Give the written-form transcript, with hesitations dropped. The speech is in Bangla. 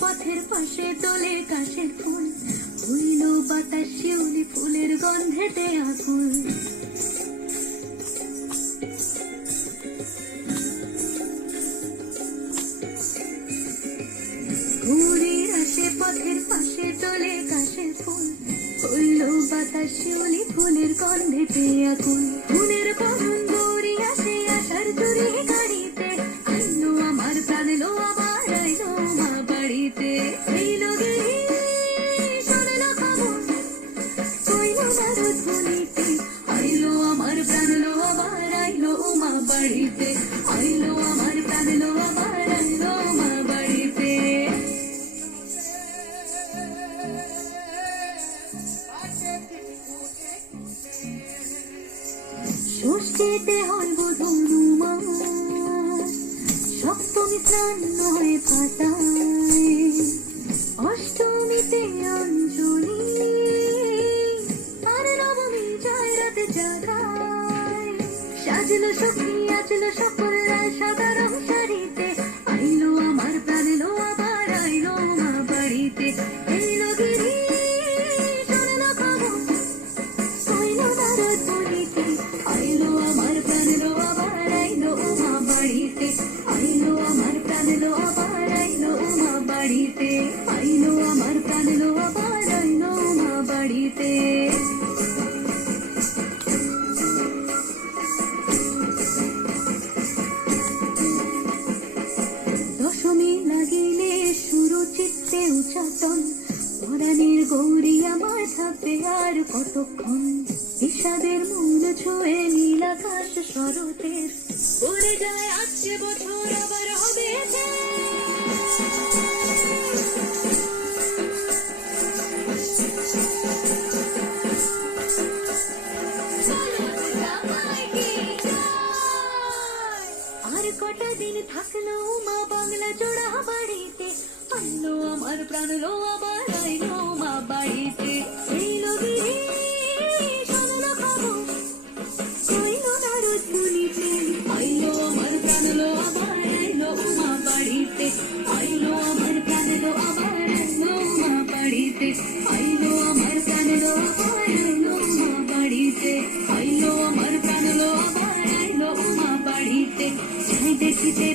পথের পাশে দোলের কাশের ফুল হইল বাতাস শিউলি ফুলের গন্ধেতে আকুল। ঘুরির আসে পথের পাশে দোলের কাশের ফুল হইল বাতাস শিউলি ফুলের গন্ধেতে আকুল। ফুলের বাহন দৌড়ি আসে আসার জুড়ে গাড়িতে আইলো আমার প্রাণ লো আবার আইলো মা বাড়িতে। আইলো গিরি শোনালো খবর কইলো নারদ মুনিতে আইলো আমার প্রাণ লো আবার আইলো মা বাড়িতে। আইলো আমার প্রাণ লো আবার আইলো মা বাড়িতে। ষষ্ঠীতে হয় ধনুমা সপ্তমী স্নান হয় পাতায় অষ্টমীতে অঞ্জলি আর নবমী যায় রাতে জাগায়। সাজলো সখী আজলো সকল রায় সাদা রং শাড়িতে আইলো আমার প্রাণ লো আবার আইলো মা বাড়িতে। এলো গিরি শোনালো খবর কইলো নারদ মুনিতে আইলো আমার প্রাণ লো আবার আইলো মা বাড়িতে। আইলো আমার প্রাণ লো আবার আইলো মা বাড়িতে। আইলো আমার প্রাণ লো আবার আইলো মা বাড়িতে। দশমী লাগিলে সুরুচিত্তে উচাটন পরাণের গৌরী আমার থাকবে আর কতক্ষণ। বিষাদের মূল ছুঁয়ে নীল আকাশ শরতের উড়ে যায় আসছে বছর আবার হবে আর কটা দিন থাকলো মা বাংলা জোড়া বাড়িতে। আইলো আমার প্রাণ লো আবার আইলো মা বাড়িতে। এইলো গিরি শোনালো খবর কইলো নারদ মুনিতে আইলো আমার প্রাণ লো আবার আইলো মা বাড়িতে। আইলো আমার প্রাণ লো আবার আইলো মা বাড়িতে। আইলো আমার প্রাণ লো আবার আইলো মা বাড়িতে। আইলো আমার প্রাণ লো আবার আইলো মা বাড়িতে। যাই দেখিতে